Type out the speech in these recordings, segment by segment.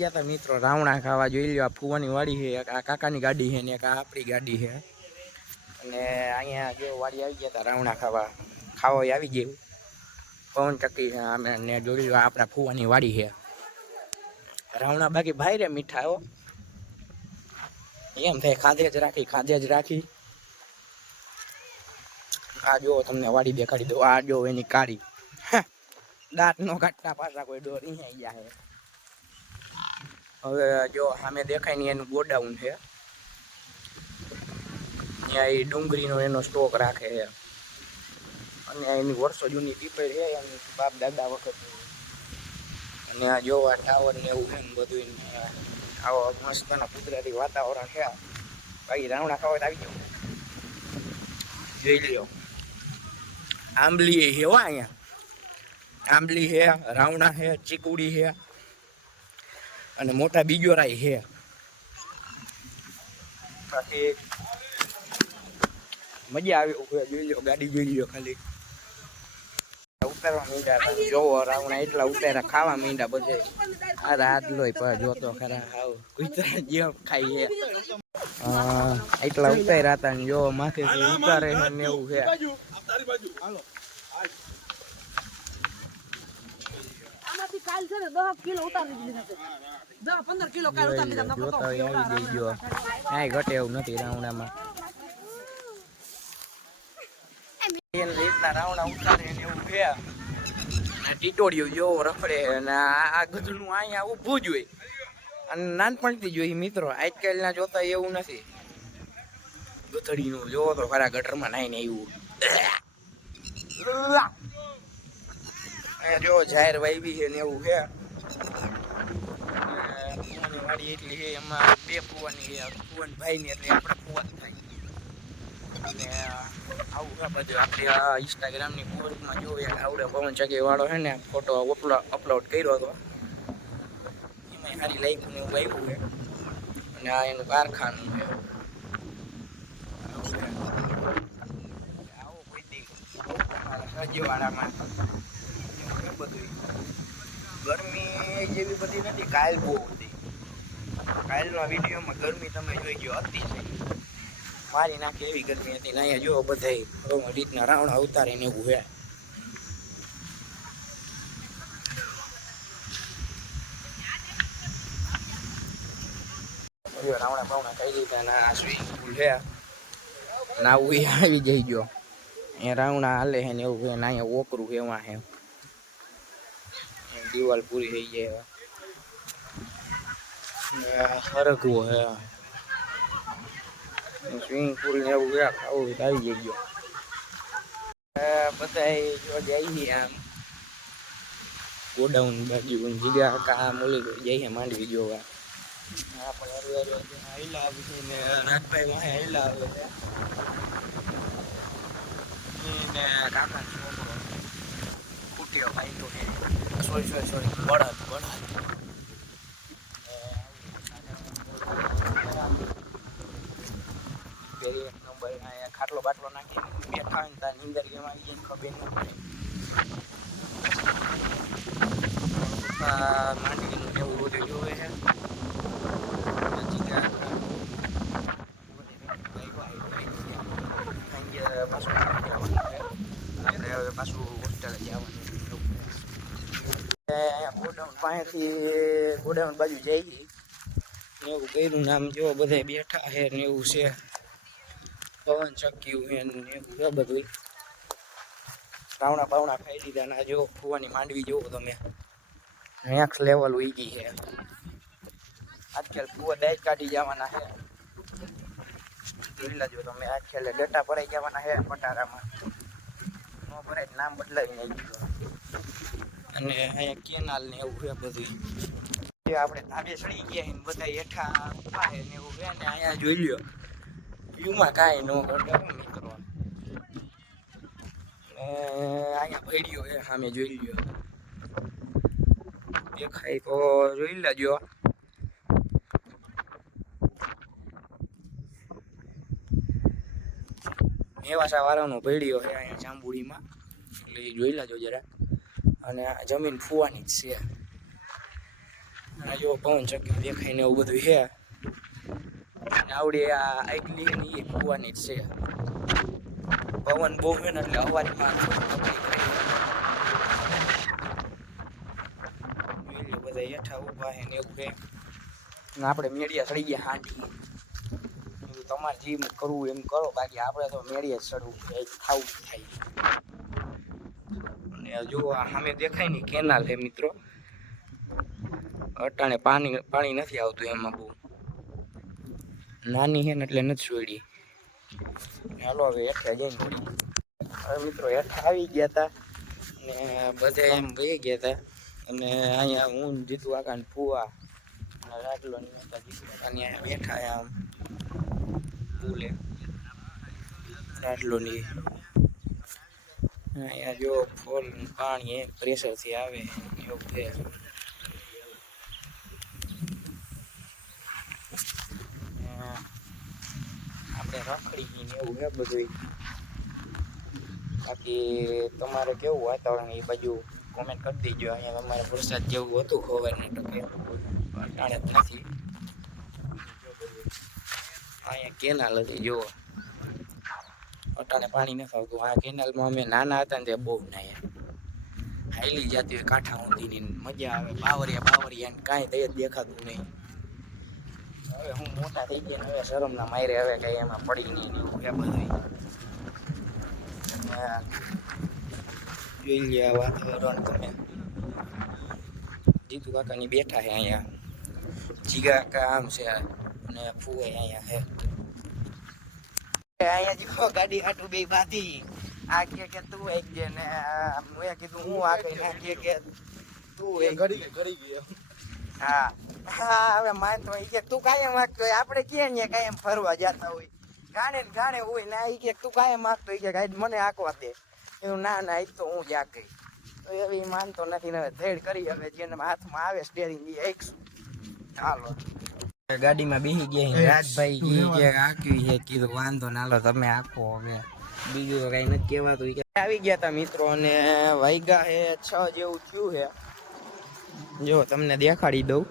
ગયા હતા મિત્રો રાવણા ખાવા. જોઈ લો, આ ફુવાની વાડી છે, આ કાકાની ગાડી છે ને એક આપણી ગાડી છે. અને અહીંયા જો વાડી આવી ગયા હતા રાવણા ખાવા આવી ગયું. પવન ચક્કી ને જોઈ લો આપણા ફુવાની વાડી છે. રાવણા બાકી ભાઈ રે મીઠા હો, એમ થાય ખાધે જ રાખી. આ જો તમને વાડી દેખાડી દો. આ જો એની કાળી દાંત નો કાઢતા પાછા કોઈ ડોર અહીંયા ગયા છે. હવે જો સામે દેખાય ને એનું ગોડાઉન છે. ત્યાં એ ડુંગળીનો એનો સ્ટોક રાખે છે. અને એની વર્ષો જૂની પીપળ છે એમ બાપ દાદા વખત. અને આ જોવા ટાવર ને એવું છે ને બધું. આવો મસ્તનો કુદરતી વાતાવરણ છે. ભાઈ રાવણા ખાવા આવી ગયો. જોઈ લ્યો આંબલી છે હો અહીંયા. આંબલી છે, રાવણા છે, ચીકુડી છે અને મોટા બીજોરાઈ છે. બાકી મજા આવી. જોઈ લો ગાડી જોઈ લો ખાલી. ઉતારવા માંડ્યા જોવો રાવણા એટલા ઉતાર્યા ખાવા માંડ્યા બધે. આ રાત લોય પર જોતો ખરા હાવ કુતરા જેમ ખાઈ છે. એટલા ઉતાર્યા હતા ને જો માથેથી ઉતારે છે ને એવું છે. કાલ છે ને 10 કિલો ઉતારી દીધા છે. 10-15 કિલો કાલ ઉતારી દીધા. જોતા આવી ગયો. કાંઈ ઘટે એવું નથી રાવણામાં. એની રીતના રાવણા ઉતારે ને એવું છે. ટીટોડિયું જોવો રખડે અને આ ગધનું અહીંયા ઊભું જ હોય. અને નાનપણથી જોઈએ મિત્રો, આજકાલના જોતા એવું નથી. ગધડીનું જોવો તો ખરા ગટરમાં નાઈને આવ્યું. જો જાહેર વાવી છે ને એવું છે. ફુવાની વાડી એટલી છે, એમાં 2 ફુવાની છે. ફુવાન ભાઈ ની એટલે આપણે ફુવા થાય. અને આવું છે બધું. આપણે આ ઇન્સ્ટાગ્રામની ગ્રુપમાં જોઈએ આવડે પવન ચક્કી વાળો છે ને ફોટો અપલોડ કર્યો હતો. એમાં સારી લાઈફને એવું આવ્યું છે. અને આ એનું કારખાનું છે. આવો કોઈ દી સજીવાડામાં બધું. ગરમી જેવી બધી નથી. કાલ બહુ હતી. કાલના વિડીયોમાં ગરમી તમે જોઈ ગયો હતી છે. મારી નાખી એવી ગરમી હતી ને અહીંયા જો બધા રીતના રાવણા ઉતારે ને એવું છે. રાવણા બાવણા ખાઈ લીધા ને આ સ્વિમિંગ પુલ છે. નાવું એ આવી જઈ ગયો. અહીંયા રાવણા હાલે છે ને એવું છે ને અહીંયા ઓકરું છે એમાં છે. દિવાલ પૂરી થઈ જાય. હરગવો છે સ્વિમિંગ પુલ ને એવું છે. આવું આવી જઈ ગયો. બધા જો જઈએ આમ ગોડાઉન બાજુ જીગા કામ ઓલી જઈએ માંડવી જોવા. આપણે હાઈલા આવે છે ને રાજભાઈ વાહે હાઈલા આવે છે ને કાકા છોકરો ફૂટ્યો ભાઈ તો સોરી બળદ એક નંબર. અહીંયા ખાટલો બાટલો નાખીને બેઠા હોય ને ત્યાં નીંદર કેમ આવી જાય ખબર ન પડે. માંડવીનું એવું બધું જોવે છે. પાછું આપણે હવે પાછું હોસ્ટેલે જવાનું. અહીંયા ગોડાઉન પાસેથી ગોડાઉન બાજુ જઈએ એવું કર્યું. નામ જો બધા બેઠા છે ને એવું છે. પવન ચક્યું છે ને એવું છે બધું. રાવણા બાવણા ખાઈ લીધા ને જો ફુવાની માંડવી જોવો તમે. નેક્સ્ટ લેવલ ઉઈ ગઈ છે. આજકાલ ફુવા દાઈ કાઢી જવાના છે. જોઈ લેજો તમે. આજકાલ ડેટા ભરાઈ જવાના છે પટારામાં. ન ભરાય નામ બદલાવી નહીં ગયું. અને અહીંયા કેનાલ ને એવું છે બધું. આપણે ધાબે ચડી ગયા ને બધા હેઠા ઉભા છે ને એવું છે ને અહીંયા જોઈ લ્યો યુમાં કાંઈ ન કરતા મિત્રો. અહીંયા ભેડીઓ છે સામે જોઈ લ્યો. દેખાય તો જોઈ લેજો. મેવાસા વાળાનો ભેડીઓ છે અહીંયા જાંબુડીમાં. એટલે જોઈ લેજો જરા. અને આ જમીન ફુવાની જ છે. આ જો પવન ચક્કી દેખાય ને એવું બધું છે. અને આવડી આ આગલી છે ને એ કૂવાની જ છે. પવન બહુ હોય ને એટલે અવાજમાં તકલીફ પડી બધા હેઠા ઊભા છે ને એવું છે. આપણે મેળિયા ચડી ગયા હાંડી. તમારે જેમ કરવું એમ કરો, બાકી આપણે તો મેળિયા ચડવું ખાવું થાય. અને જો આ સામે દેખાય ને કેનાલ છે મિત્રો. અટાણે પાણી નથી આવતું એમાં બહુ નાની છે ને એટલે નથી છોડી. હાલો હવે હેઠા જઈને પડી. હવે મિત્રો હેઠા આવી ગયા હતા ને બધા એમ વહી ગયા હતા. અને અહીંયા હું જીતુ કાકા ને ફુવા લાડલો ને જીતુ કાકા ને અહીંયા બેઠા આમ ભૂલે લાડલો ની અહીંયા જો ફોલ પાણી પ્રેશર થી આવે એવું છે. આપણે રખડી ને એવું છે બધું. બાકી તમારે કેવું વાતાવરણ એ બાજુ કોમેન્ટ કરી દેજો. અહીંયા તમારે વરસાદ જેવું હતું ખબર ટકે ટાણે જ નથી. અહીંયા કેનાલ હતી જો અટાણે પાણી નથી આવતું. આ કેનાલમાં અમે નાના હતા ને તે બહુ નાયા. હાઈલી જતી હોય કાંઠા ઊંધીની મજા આવે. બાવરિયા કાંઈ દઈ જ દેખાતું નહીં. હવે હું મોટા થઈ ગયા હવે શરમના મારે હવે કઈ એમાં પડી નહીં એવું એ બધું. જોઈ લે વાતાવરણ તમે. જીતુ કાકાની બેઠા છે અહીંયા. જીગા કાકા આમ છે અને ફુવાઈ અહીંયા છે. અહીંયા જો ગાડી હાટું બે બાંધી. આ કે તું એક જે ને મેં કીધું હું આ કઈ ના કે તું એક ઘડી ગઈ. હા હા હવે માન તો કે તું કાયમ માગતો હોય. આપણે ક્યાં ને કાયમ ફરવા જતા હોય ગાણે હોય ને એ કે તું કાયમ માગતો હોય કે ગાડી મને આંકવા દે. એવું ના એ તો હું જ ગઈ. તો હવે માનતો નથી ને હવે ધેડ કરી. હવે જેને હાથમાં આવે સ્ટેરિંગ એ એકશું. હાલો ગાડીમાં બેસી ગયા રાજભાઈ કે આંક્યું છે. કીધું વાંધો ના લો તમે આંકો. હવે બીજું તો કઈ નથી કહેવાતું. આવી ગયા હતા મિત્રો અને વાગ્યા છે 6 જેવું થયું છે. જો તમને દેખાડી દઉં.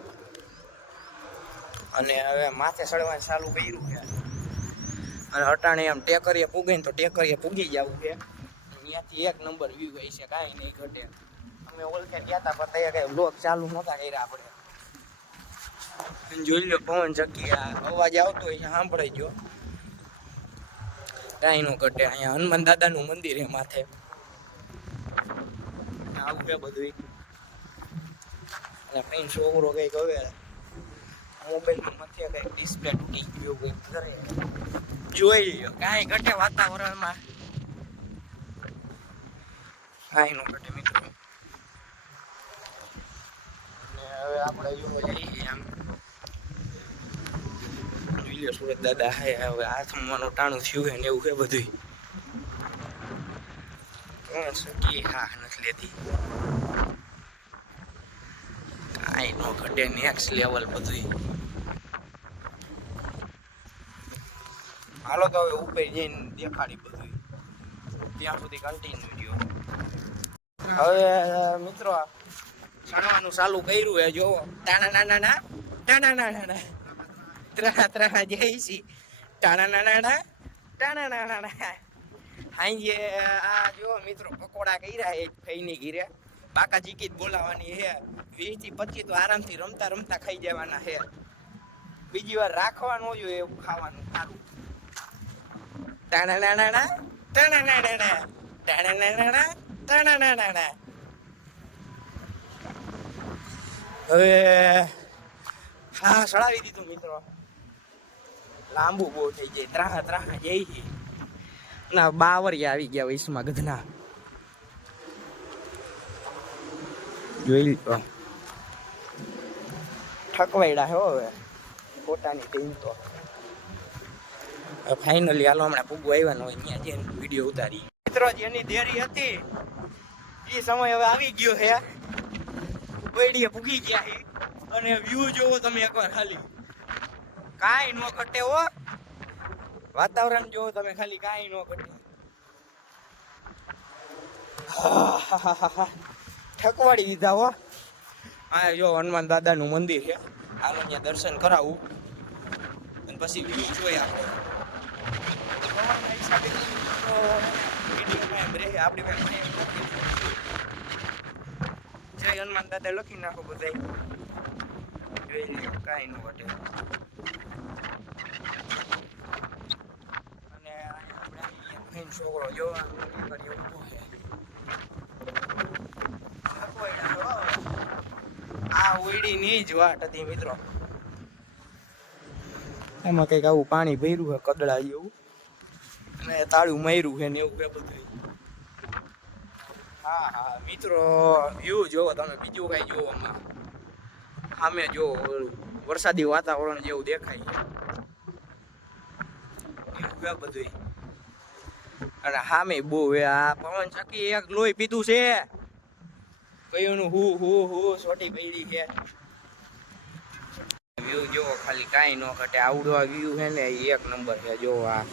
અને હવે માથે ચડવાનું ચાલુ કર્યું છે. અને અટાણે એમ ટેકરીએ પૂગે ને તો ટેકરીએ પૂગી જવું છે. ત્યાંથી 1 નંબર વ્યૂ હોય છે. કાંઈ નહીં ઘટે. અમે ઓળખે ગયા હતા પણ ત્યાં કઈ બ્લોગ ચાલુ નહોતા કર્યા આપણે. જોઈ લો પવન ચક્કી અવાજ આવતો હોય સાંભળાઈ ગયો. કાંઈ નો ઘટે. અહીંયા હનુમાન દાદાનું મંદિર છે માથે. આવું છે બધું. અને કઈ છોકરો કઈક હવે મોબાઈલ માથે કઈક ડિસ્પ્લે તૂટી ગયો કઈક કરે. જોઈ લ્યો કાંઈ ઘટે વાતાવરણમાં. કાંઈ નો ઘટે મિત્રો. અને હવે આપણે જોવા જઈએ આમ જોઈ લો સુરત દાદા હે. હવે હાથમાં ટાણું થયું છે ને એવું છે બધું. કોણ સકી હા નથી લેતી. કાંઈ નો ઘટે. નેક્સ્ટ લેવલ બધું. હાલો તો હવે ઉપર જઈને દેખાડી બધું. ત્યાં સુધી કન્ટિન્યુ રહ્યો. હવે મિત્રો ચણવાનું ચાલુ કર્યું હે. જો ટાણા ત્રા જઈશી ટાણા હાંજે આ જો મિત્રો પકોડા કર્યા એ ખાઈને ઘીરે. બાકા ચીકી બોલાવાની હે. 20 થી 25 તો આરામથી રમતા રમતા ખાઈ જવાના હે. બીજી વાર રાખવાનું જોઈએ એવું ખાવાનું સારું. હવે હા સડાવી દીધું મિત્રો. લાંબુ બહુ થઈ જાય. ત્રાહા જઈ છે ના. બાવરિયા આવી ગયા વૈશમાં ગધના. જોઈ લીધો ઠકવાયડા હે હવે પોતાની ટીમ તો. ફાઇનલી હાલો હમણાં પૂગવા આવ્યા હોય ત્યાં જઈને વિડીયો ઉતારી. મિત્રો જેની દેરી હતી એ સમય હવે આવી ગયો છે. બેડીએ પૂગી ગયા છે. અને વ્યૂ જોવો તમે એકવાર ખાલી. કાંઈ નો ઘટે હો. વાતાવરણ જોવો તમે ખાલી. કાંઈ નો ઘટે. ઠકવાડી દીધા હો. આ જો હનુમાન દાદાનું મંદિર છે, હાલો ત્યાં દર્શન કરાવું અને પછી વ્યૂ જોઈએ આપણે. પવનના હિસાબે તો વિડીયોમાં એમ રહે, આપણી પાસે જય હનુમાન દાદા લખી નાખો બધા, જોઈ લ્યો કાંઈ ન ઘટે. અને આપણે છોકરો જોવા આ ઉડીની જ વાટ હતી મિત્રો. એમાં કંઈક આવું પાણી ભર્યું છે કદડા જેવું, અને તાળું માર્યું છે ને એવું કે બધું. હા હા મિત્રો, વ્યૂ જોવો તમે, બીજું કઈ જોવો સામે જોવો, વરસાદી વાતાવરણ જેવું દેખાય છે એવું કે બધું. અને સામે બહુ આ પવન ચક્કી એક લોહી પીધું છે, કયું હું સોટી પડી છે. વ્યૂ જોવો ખાલી, કાંઈ ન ઘટે. આવડો આ વ્યૂ છે ને એક નંબર છે. જોવો આ,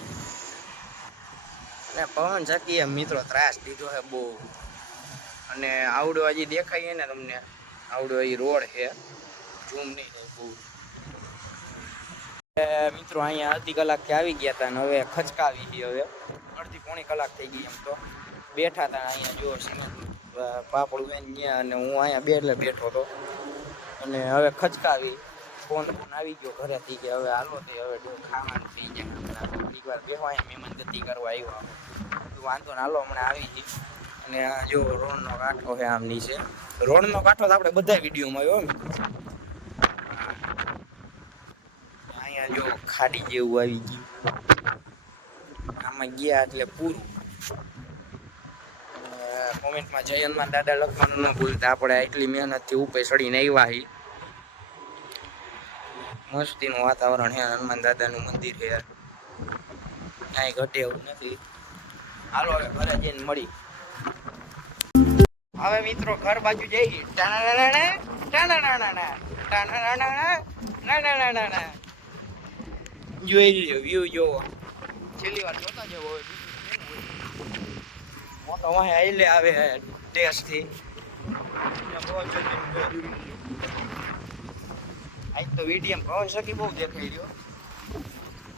અને પવન ચક્કી એમ મિત્રો ત્રાસ દીધો છે બહુ. અને આવડો હજી દેખાય ને તમને, આવડો એ રોડ છે, ઝૂમ નહીં થાય બહુ. મિત્રો અહીંયા અડધી કલાકથી આવી ગયા હતા ને હવે ખચકાવી છે. હવે અડધી પોણી કલાક થઈ ગઈ. એમ તો બેઠા હતા અહીંયા, જો સિમેન્ટ પાપડું હોય ત્યાં, અને હું અહીંયા બેઠો હતો. અને હવે ખચકાવી, ફોન આવી ગયો ઘરેથી કે હવે હાલો, તે હવે ખાવાનું થઈ જાય. એક વાર બેહવા અહીંયા મહેમાન ગતિ કરવા આવ્યો, વાંધો ને હાલો હમણાં આવી ગઈ. અને આ જો રોડનો કાંઠો છે આમ નીચે, રોડનો કાંઠો તો આપણે બધા વિડીયોમાં આવ્યો ને. અહીંયા જો ખાડી જેવું આવી ગયું, આમાં ગયા એટલે પૂરું. કોમેન્ટમાં જય હનુમાન દાદા લખવાનું ન ભૂલતા. આપણે એટલી મહેનતથી ઉપર ચડીને આવ્યા છીએ. મસ્તીનું વાતાવરણ છે, હનુમાન દાદાનું મંદિર છે, કાંઈ ઘટે એવું નથી. હાલો હવે ઘરે જઈને મળી. હવે મિત્રો ઘર બાજુ જઈ. જોઈ લ્યો વ્યૂ જોવો, છેલ્લી વાર જોતા જવો. મોટો વાહે આઈલે આવે ટેસ્ટ થી. આજ તો વીડીએમ પવન સખી બહુ દેખાઈ રહ્યો.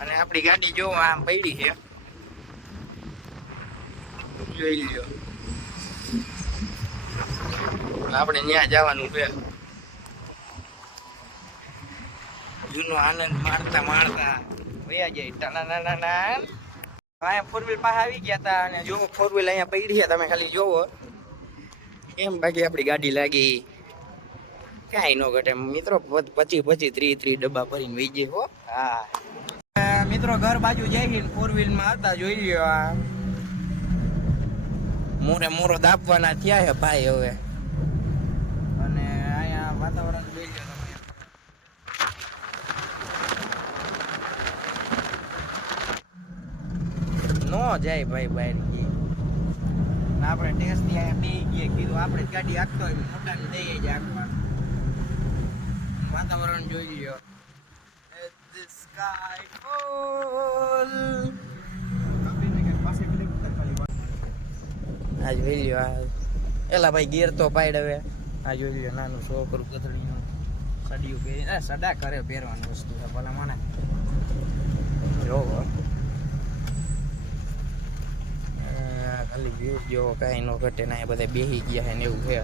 અને આપણી ગાડી જો આમ પડી છે, જોઈ લ્યો. આપણે ત્યાં જવાનું છે. જૂનો આનંદ માણતા માણતા વયા જાય. અહીંયા ફોર વ્હીલ પાસે આવી ગયા હતા, અને જો ફોર વ્હીલ અહીંયા પડી છે, તમે ખાલી જોવો એમ. બાકી આપણી ગાડી લાગી કાંઈ ન ઘટે મિત્રો. 25-30 ડબ્બા ભરીને વહી જાય હો. હા મિત્રો ઘર બાજુ જઈ ફોર વ્હીલમાં હતા, જોઈ લ્યો. આ મોરો દાબવાના થયા છે ભાઈ હવે. અને અહીંયા વાતાવરણ જોઈ લો તમે. નો જાય ભાઈ બહાર. આપણે ટેસ્ટ થી અહીંયા બે ગયા, કીધું આપણે ગાડી આખતો હોય મોટાને દઈએ જ આખવા. વાતાવરણ જોઈ લ્યો. આ જોઈ લ્યો. એલા ભાઈ ગેર તો પાડ હવે. આ જોઈ લ્યો નાનું છોકરું ગધડીનું સડિયું પહેરી. સડા કરે પહેરવાની વસ્તુ છે ભલા મને. જોવો ખાલી વ્યૂ જેવો કાંઈ ન ઘટે. ના બધા બેસી ગયા છે ને એવું છે.